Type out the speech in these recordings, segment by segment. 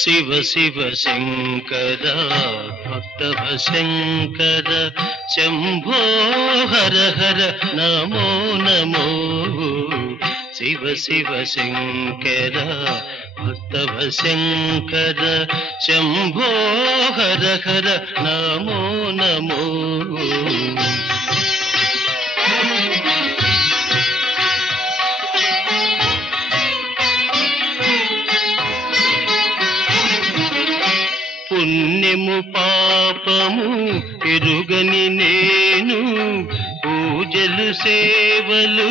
శివ శివ శంకర భక్తవ శంకర శంభో హర హర నమో నమో. శివ శివ శంకర భక్తవ శంకర శంభో హర హర నమో నమో. పుణ్యము పాపము ఎరుగని నేను, పూజలు సేవలు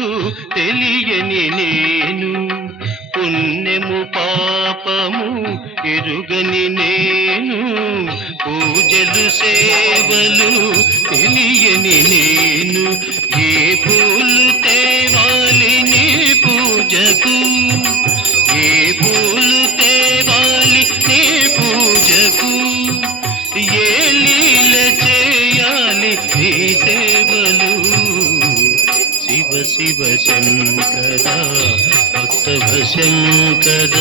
తెలియని నేను. పుణ్యము పాపము ఎరుగని నేను, పూజలు సేవలు తెలియని నేను. ఏ పూలు తేవాలి నీ పూజకు, ఏ పూలు తేవాలి నీ పూజకు, ఏ లీల చేయాలి నీ సేవలు. శివ శివ శంకర భక్తవ శంకర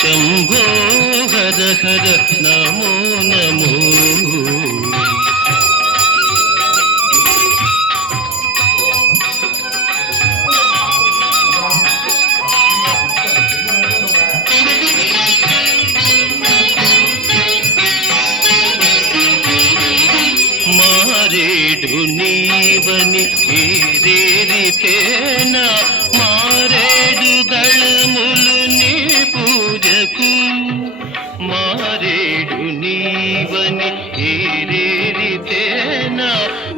శంభో హర హర నమో నమో. మారేడు నీవని ఏరేరితేనా, మారేడు దళములు నీ పూజకు. మారేడు నీవని ఏరేరితేనా,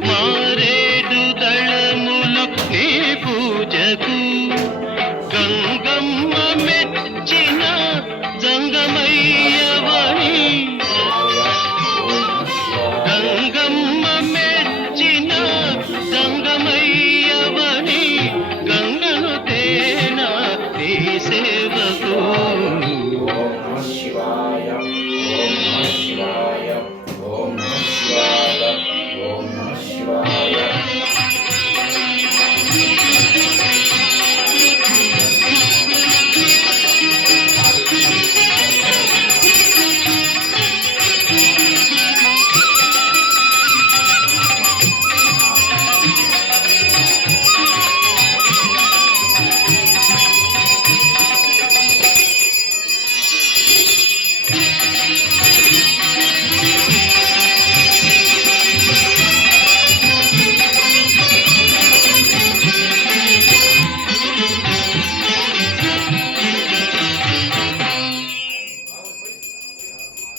మారేడు దళములు నీ పూజకు. గంగమ్మ మెచ్చిన జంగమయ్యవని, గంగమ్మ మెచ్చిన జంగమయ్యవని, గంగను తేనా నీ సేవకు.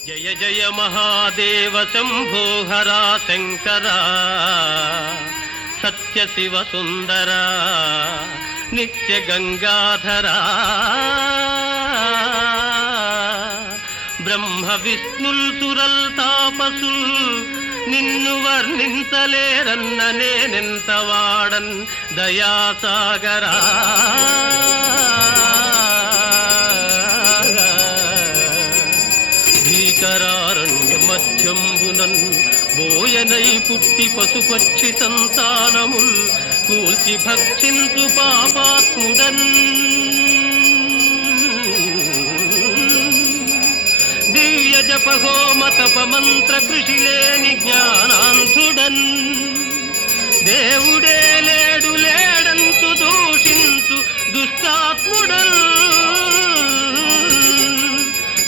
జయ జయ మహాదేవ శంభో హరా శంకర, సత్య శివ సుందర నిత్య గంగాధర. బ్రహ్మ విష్ణుల్ సురల్ తాపసుల్ నిన్ను వర్ణించలేరన్న నేనెంత వాడన్ దయాసాగరా. భీకరారణ్య మధ్యంబునన్ బోయనై పుట్టి పశుపక్షి సంతానముల్ కూల్చి భక్షించు పాపాత్ముడన్. దివ్య జప హోమ తప మంత్ర కృషి లేని జ్ఞానాంధుడన్. దేవుడే లేడు లేడంతు దూషించు దుష్టాత్ముడన్,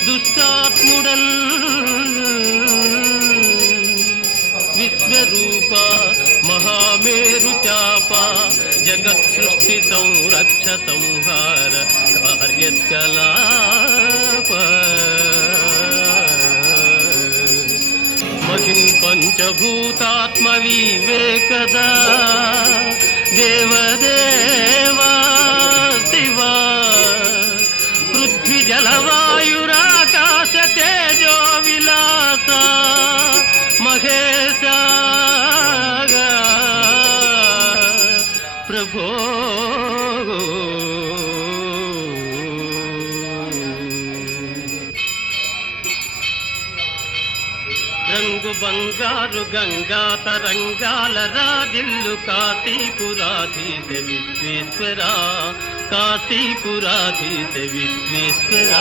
దుష్టాత్ముడన్. విశ్వరూప మహామేరు చాప జగత్ సృష్టి సంరక్ష సంహార కార్యకలాప. మహిం పంచభూతాత్మ వివేకదా దేవదేవా శివా. పృథ్వీ జలవాయురాకాశ తేజో విలాస మహేశ ప్రభో. రంగు బంగారు గంగా తరంగాల రాజిల్లు కాశీపురాధీశ విశ్వేశ్వర, కాశీపురాధీశ విశ్వేశ్వర.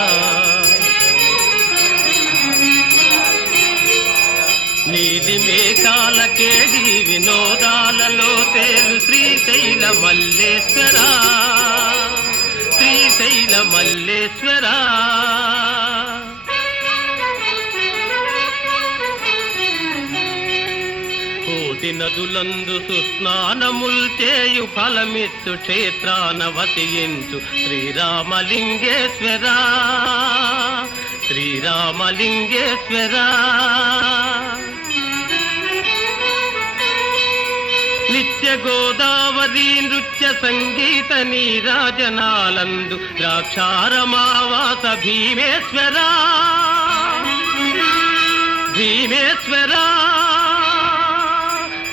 నీలి మేఘాల కేడి వినోదాలలో తేలు శ్రీశైల మల్లేశ్వర, శ్రీశైల మల్లేశ్వర. కోటి నదులందు సుస్నానముల్ చేయు ఫలమిత్తు క్షేత్రాన వసించు శ్రీరామలింగేశ్వర, శ్రీరామలింగేశ్వర. నిత్య గోదావరి నృత్య సంగీత నీరాజనాలందు ద్రాక్షారమావాస భీమేశ్వర, భీమేశ్వర.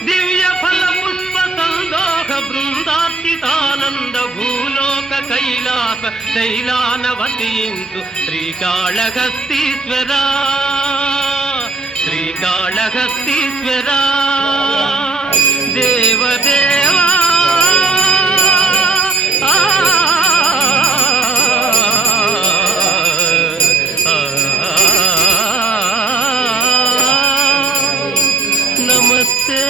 దివ్య ఫల పుష్ప సందోహ బృందార్చితానంద భూలోక కైలాస శైలాన వసించు శ్రీకాళహస్తీశ్వర, శ్రీకాళహస్తీశ్వర. దేవదేవా నమస్తే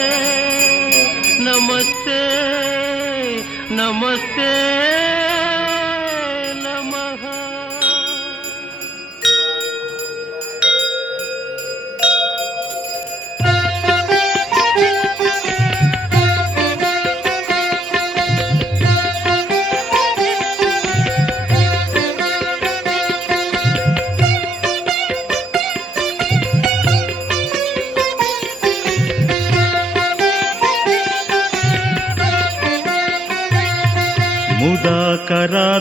నమస్తే నమస్తే నమః.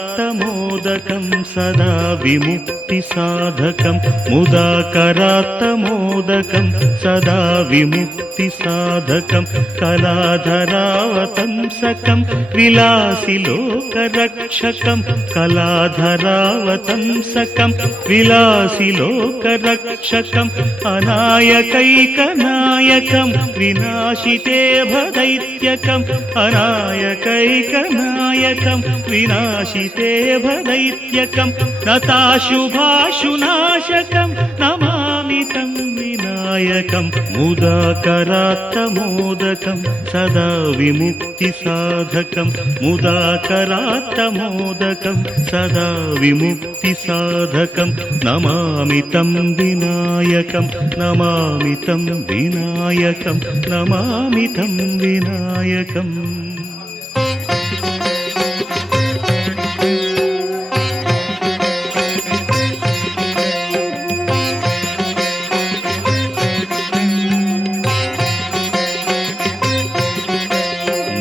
ముదాకరాత్తమోదకం సదా విముక్తి సాధకం, ముదాకరాత్తమోదకం సదా విముక్తి సాధకం. కళాధరావతంసకం విలాసి లోకరక్షకం, కళాధరావతంసకం విలాసి లోకరక్షకం. అనాయకైకనాయకం వినాశితే భదైత్యకం, అనాయకైకనాయకం వినాశితే భదైత్యకం. నతాశుభాశునాశకం నమామి తం వినాయకం. ముదాకరాత్తమోదకం సదా విముక్తి సాధకం, ముదాకరాత్తమోదకం సదా విముక్తి సాధకం. నమామి తం వినాయకం, నమామి తం వినాయకం, నమామి తం వినాయకం.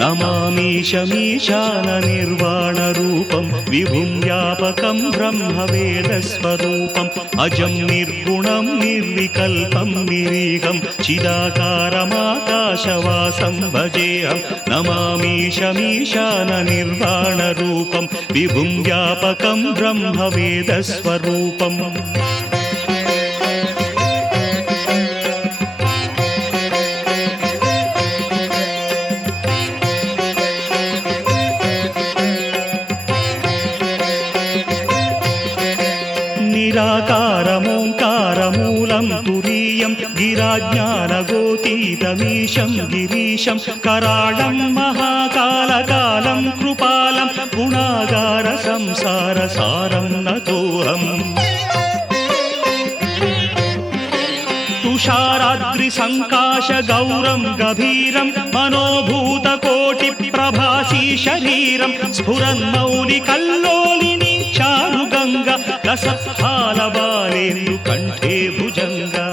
నమామీశమీశాన నిర్వాణ రూపం విభుం వ్యాపకం బ్రహ్మవేదస్వరూపం. అజం నిర్గుణం నిర్వికల్పం నిరీహం చిదాకారమాకాశవాసం భజేహం. నమామీశమీశాన నిర్వాణ రూపం విభుం వ్యాపకం బ్రహ్మవేదస్వరూపం. నిరాకారమోంకారమూలం తురీయం గిరాజ్ఞానగోతీతమీశం గిరీశం. कराळं महाकालकालं कृपालं गुणागार संसारसारं नतोऽहम्. तुषाराद्रिसङ्काशगौरं गभीरं मनोभूतकोटिप्रभासी शरीरं स्फुरन्मौलिकल्लोलिनी चारुगङ्गा रसत्फालबालेन्दु कण्ठे भुजङ्गा.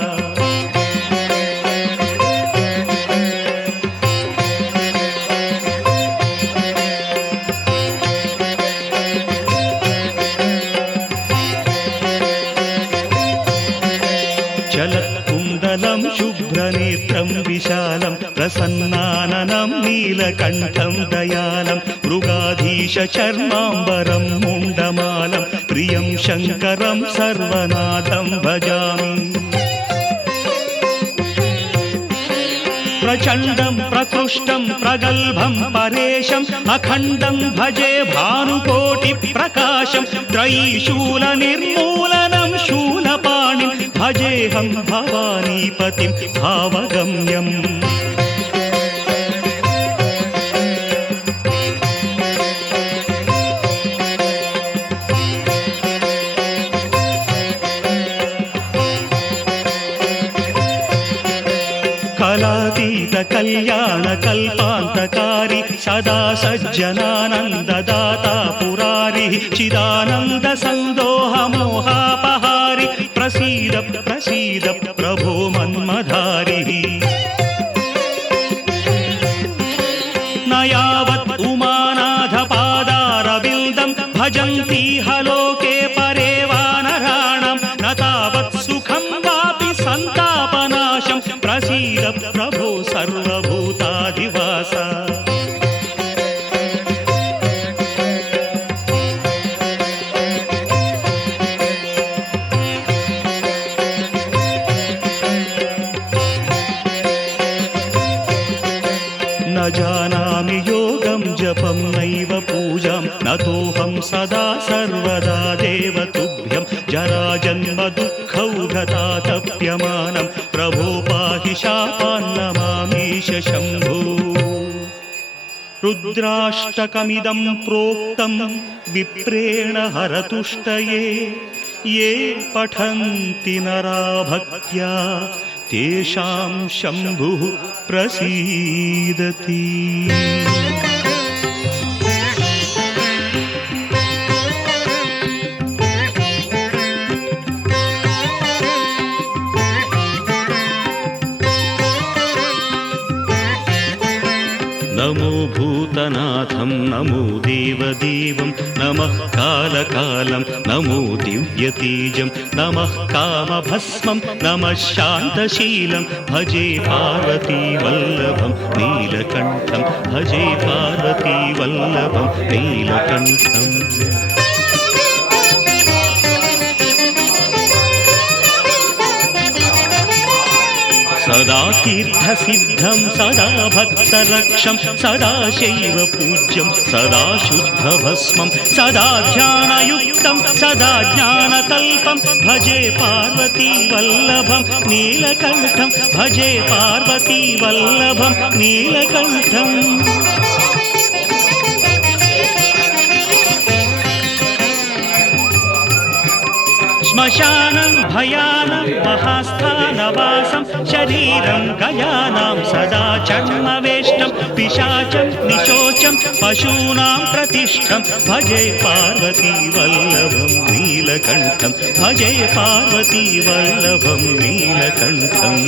చలత్కుండలం శుభ్రనేత్రం విశాలం ప్రసన్నాననం నీలకంఠం దయాళం. మృగాధీశ చర్మాంబరం ముండమాలం ప్రియం శంకరం సర్వనాథం భజామి. ప్రచండం ప్రకృష్టం ప్రగల్భం పరేశం అఖండం భజే భానుకోటి ప్రకాశం. త్రైశూల నిర్మూలనం शूलपाणिं भजेऽहं भवानीपतिं भावगम्यम् कलातीत कल्याण कल्पान्तकारी सदा सज्जनानन्ददाता पुरारिः चिदानन्द सन्दोह मोहापहारि प्रसीद प्रसीद प्रभो मन्मधारिः न यावत् उमानाथ पादारविन्दं भजन्ति हलोके परे वानराणां न तावत् सुखं वापि सन्तापनाशं प्रसीद प्रभो सर्वभूताधिवास न जानामि योगं जपं नैव पूजां नतोऽहं सदा सर्वदा देवतुभ्यं जराजन्म दुःखौघतातप्यमानं प्रभो पाहि शापान्नमामीश शम्भो रुद्राष्टकमिदं प्रोक्तं विप्रेण हरतुष्टये ये पठन्ति नरा भक्त्या तेषां शम्भुः प्रसीदति नमो भूतनाथं नमो देवदेवं नमः कालकालं नमो दिव्यतेजं नमः कामभस्मं नमः शान्तशीलं भजे पार्वतीवल्लभं नीलकण्ठं भजे पार्वतीवल्लभं नीलकण्ठम् सदा तीर्थसिद्धं सदा भक्तरक्षं सदा शैव पूज्यं सदा शुद्धभस्मं सदा ध्यानयुक्तं सदा ज्ञानतल्पं भजे पार्वतीवल्लभं नीलकण्ठं भजे पार्वतीवल्लभं नीलकण्ठम् श्मशानं भयानं महास्थानवासं शरीरं गयानां सदा चर्मवेष्टं पिशाचं निशोचं पशूनां प्रतिष्ठं भजे पार्वतीवल्लभं नीलकण्ठं भजे पार्वतीवल्लभं नीलकण्ठम्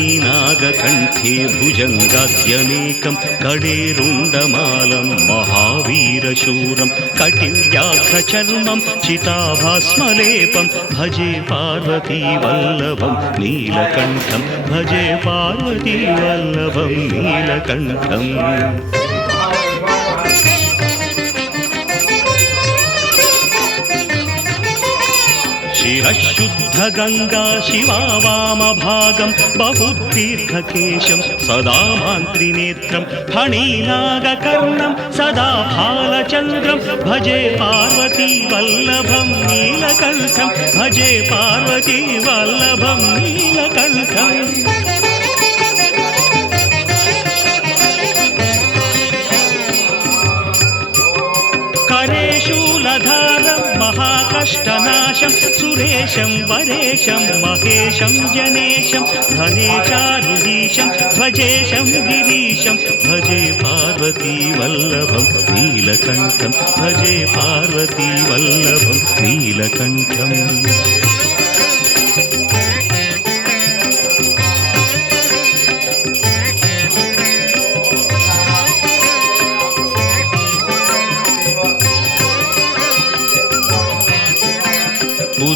फणीनागकण्ठे भुजङ्गाद्यनेकं कडेरुण्डमालं महावीरशूरं कटिव्याघ्रचर्मं चिताभास्मलेपं भजे पार्वतीवल्लभं नीलकण्ठं भजे पार्वतीवल्लभं नीलकण्ठम् शिरशुद्धगङ्गा शिवा वामभागं बहुदीर्घकेशं सदा मान्त्रिनेत्रं फणीनागकर्णं सदा फालचन्द्रं भजे पार्वतीवल्लभं नीलकण्ठं भजे पार्वतीवल्लभं नीलकण्ठम् शूलधारं महाकष्टनाशं सुरेशं वरेशं महेशं जनेशं धनेचारुधीशं ध्वजेशं गिरीशं भजे पार्वतीवल्लभं नीलकण्ठं भजे पार्वतीवल्लभं नीलकण्ठम्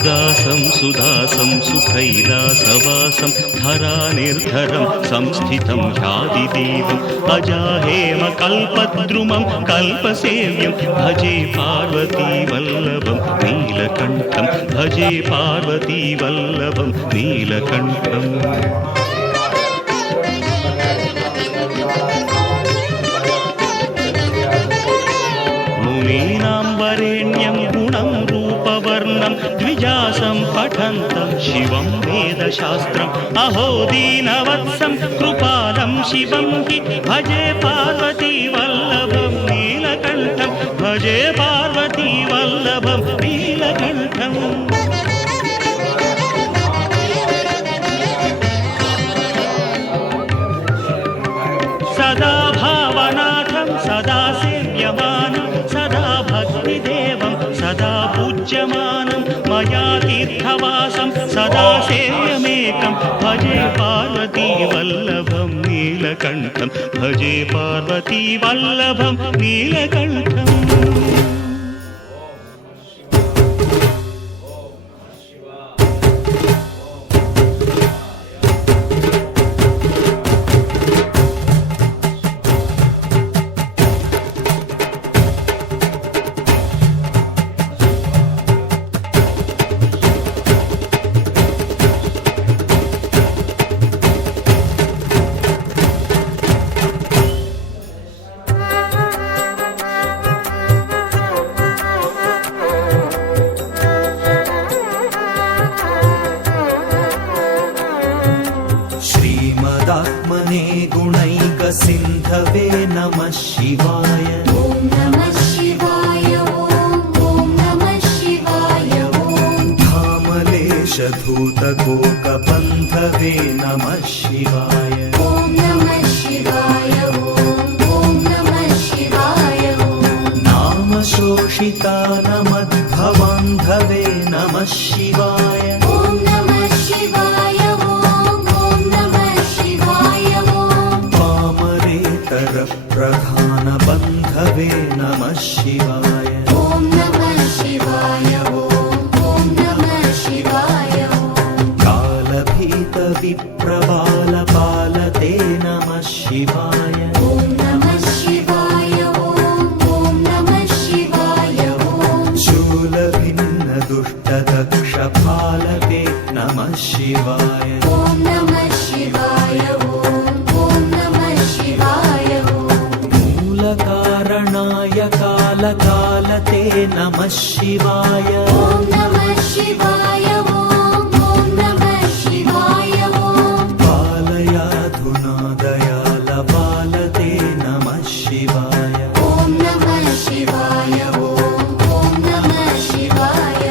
सुदासं सुदासं सुखैलासवासं धरानिर्धरं संस्थितं ह्यादिदेवम् अजाहेमकल्पद्रुमं कल्पसेव्यं भजे पार्वतीवल्लभं नीलकण्ठं भजे पार्वतीवल्लभं नीलकण्ठम् मुनीनां वरेण्यं गुणं रूपवर्णं द्विजासं पठन्तं शिवं वेदशास्त्रम् अहो दीनवत्सं कृपालं शिवं हि भजे पार्वतीवल्लभं नीलकण्ठं भजे पार्वतीवल्लभं नीलकण्ठम् सदा भावनाथं सदा सेव्यमानं सदा भक्तिदेवं सदा पूज्यमानं मया तीर्थवासं सदा सेव्यमेकं भजे पार्वतीवल्लभं नीलकण्ठं भजे पार्वतीवल्लभं नीलकण्ठम् श्रीमदात्मने गुणैकसिन्धवे नमः शिवाय ॐ नमः शिवाय ॐ नमः शिवाय ॐ धामलेशधूतकोकबन्धवे नमः शिवाय ॐ नमः शिवाय ॐ नमः शिवाय ॐ नामशोषितानमद्भवान्धवे नमः शिवाय ॐ नमः शिवाय प्रधानबन्धवे नमः शिवाय ॐ नमः शिवाय ॐ नमः शिवाय कालभीतविप्रबालपालते नमः शिवाय ॐ नमः शिवाय ॐ नमः शिवाय शूलभिन्नदुष्टदक्षपालते नमः शिवाय ॐ नमः शिवाय मूलकारणाय कालकालते नमः शिवाय ॐ नमः शिवाय ॐ नमः शिवाय पालयाधुना दयालपालते नमः शिवाय ॐ नमः शिवाय ॐ नमः शिवाय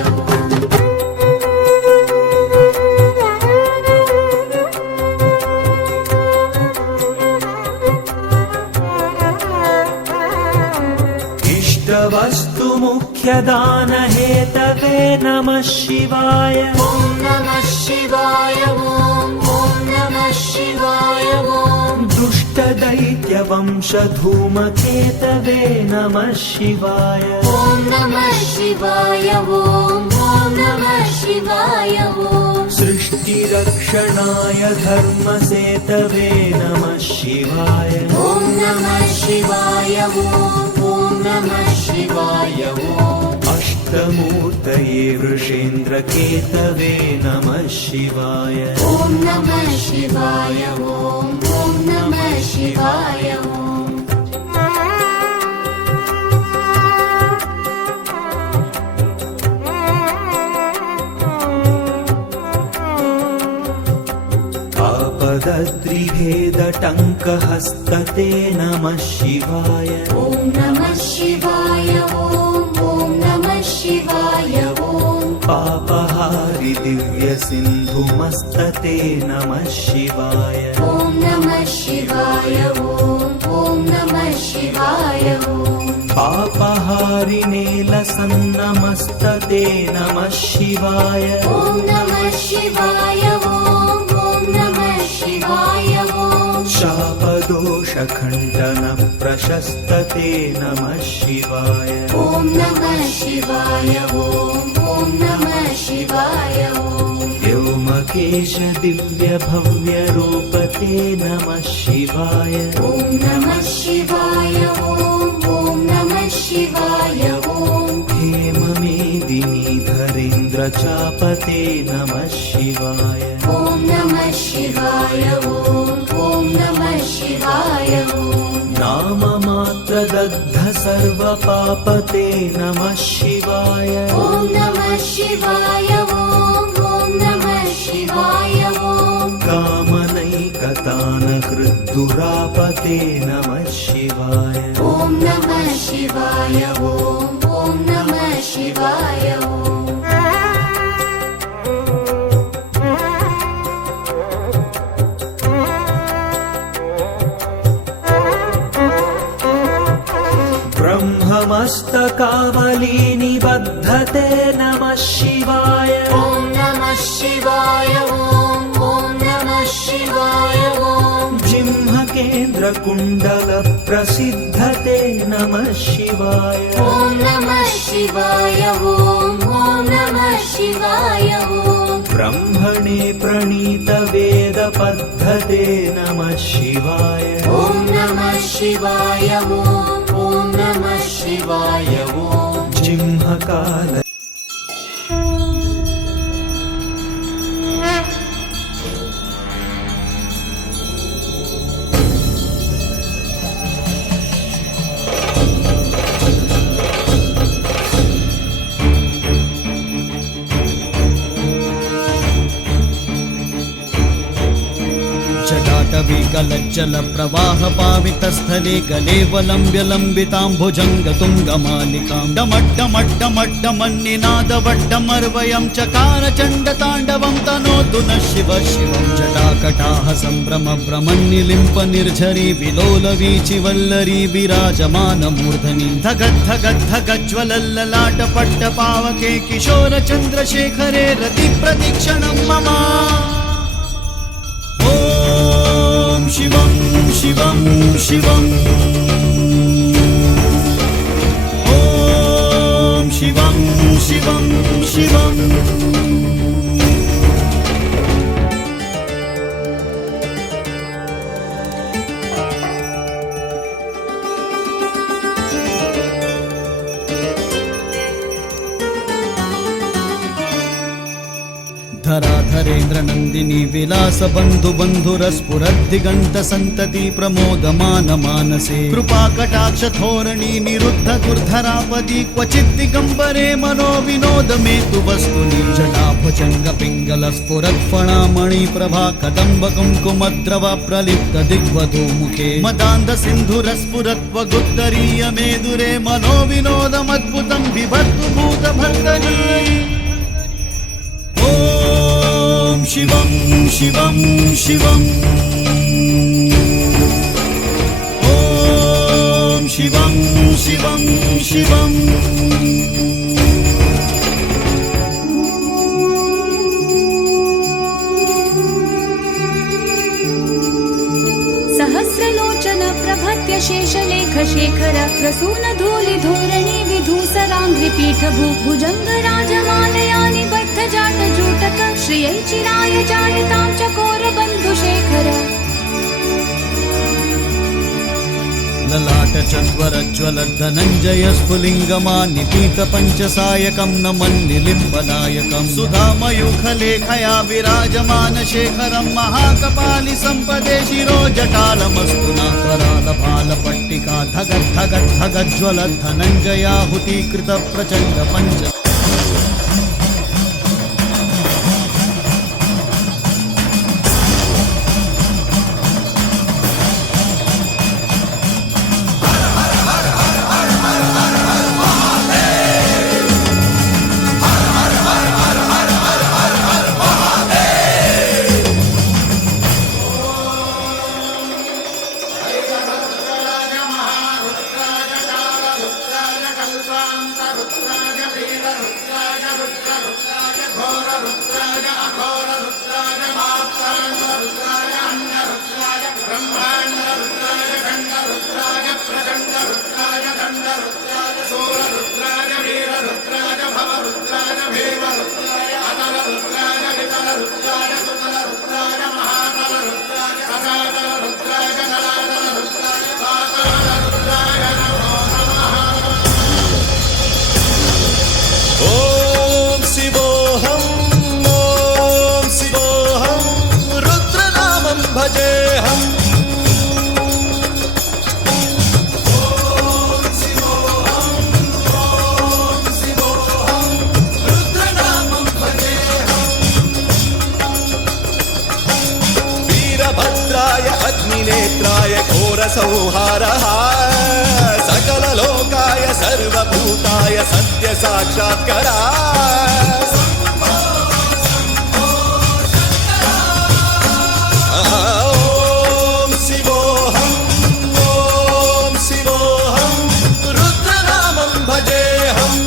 वस्तु मुख्यदानहेतवे नमः शिवाय ॐ नमः शिवाय ॐ नमः शिवाय दुष्टदैत्यवंशधूमकेतवे नमः शिवाय ॐ नमः शिवाय ॐ नमः शिवाय सृष्टिरक्षणाय धर्मसेतवे नमः शिवाय ॐ नमः शिवाय ॐ नमः शिवाय अष्टमूर्तये वृषेन्द्रकेतवे नमः शिवाय ॐ नमः शिवाय ॐ नमः शिवाय आपदद्रिभेदटङ्कहस्तते नमः शिवाय ॐ नमः शिवाय ॐ नमः शिवाय पापहारि दिव्यसिन्धुमस्तते नमः शिवाय ॐ नमः शिवाय ॐ नमः शिवाय पापहारि नीलसन्नमस्तते नमः शिवाय ॐ नमः शिवाय ॐ नमः शिवाय शापदोषखण्डन प्रशस्तते नमः शिवाय ॐ नमः शिवाय ॐ नमः शिवाय ॐ व्योमकेश दिव्य भव्य रूपते नमः शिवाय ॐ नमः शिवाय ॐ नमः शिवाय ॐ हेममेदिनी धरेन्द्र चापते नमः शिवाय ॐ नमः शिवाय ॐ नमः शिवाय ॐ नाममात्रदग्ध सर्वपापते नमः शिवाय ॐ नमः शिवाय ॐ नमः शिवाय ॐ कामनैकतान हृद्दुरापते नमः शिवाय ॐ नमः शिवाय ॐ नमः शिवाय ॐ ब्रह्ममस्तकावली निबद्धते नमः शिवाय ॐ नमः शिवाय ॐ नमः शिवाय ॐ जिह्मकेन्द्रकुण्डल प्रसिद्धते नमः शिवाय ॐ नमः शिवाय ॐ नमः शिवाय ॐ ब्रह्मणे प्रणीत वेद पद्धते नमः शिवाय ॐ नमः शिवाय ॐ नमः शिवाय ॐ जिह्मकाल जटाटवीकलज्जल प्रवाह पावितस्थले गलेवलम्ब्य लम्बिताम्भुजङ्गतुङ्गमालिकां डमड्डमड्डमड्डमन्निनादवड्डमर्वयं चकार चण्डताण्डवं तनोतु नः शिव शिवं जटाकटाः सम्भ्रम भ्रमन्निलिम्प निर्झरी विलोलवीचिवल्लरी विराजमानमूर्धनि धगद्धगद्धगज्ज्वलल्ललाटपट्टपावके किशोरचन्द्रशेखरे रतिप्रतीक्षणं मम शिवं शिवं शिवं ॐ शिवं शिवं शिवम् धराधरेन्द्र नन्दिनी विलास बन्धु बन्धुरस्फुरद्दिगन्त सन्तति प्रमोदमान मानसे कृपा कटाक्ष धोरणी निरुद्ध दुर्धरापदि क्वचित् दिगम्बरे मनो विनोद मे तु वस्तुनि जटाभुजङ्ग पिङ्गल स्फुरत्फणामणि प्रभा कदम्ब कुङ्कुमद्रव प्रलिप्त दिग्वधू मुखे मदान्ध सिन्धुरस्फुरत्वगुत्तरीय मेदुरे मनो विनोदमद्भुतं बिभर्तु भूतभर्तरी ॐ शिवं शिवं शिवम् ॐ शिवं शिवं शिवम् सहस्रलोचन प्रभत्य शेषलेख शेखर प्रसून धूलि धोरणी विधूसराङ्घ्रिपीठ भुजङ्ग राजमालयानि बद्ध जाट जूटक श्रियै चिराय जायतां चकोर बन्धुशेखर ललाट चन्द्वरज्ज्वल धनञ्जय स्फुलिङ्गमा निपीत पञ्चसायकं नमन्निलिम्बनायकं सुधामयूखलेखया विराजमान शेखरं महाकपालि सम्पदे शिरो जटालमस्तु न करालभालपट्टिका धगद्धगद्धगज्ज्वल धनञ्जयाहुतीकृत प्रचण्ड पञ्च संहारः सकललोकाय सर्वभूताय सत्य साक्षात्करा ॐ शिवोऽहम् ॐ शिवोऽहम् रुद्रनामं भजेऽहम्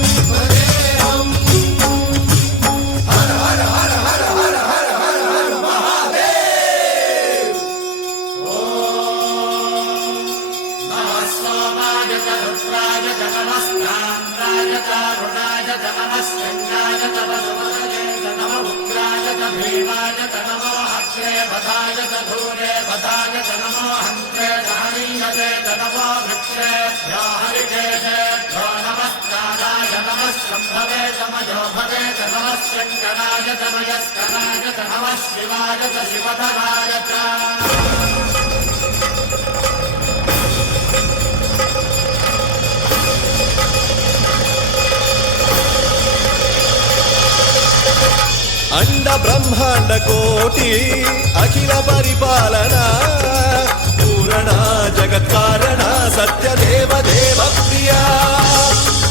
अंड ब्रह्मांड कोटि अखिल परिपालना पूरणा जगत्कारणा सत्य देव देव प्रिया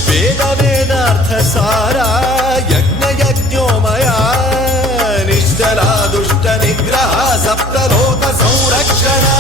वेद वेदार्थ सारा यज्ञ यज्ञोमया निश्चला दुष्ट निग्रह सप्तलोक संरक्षणा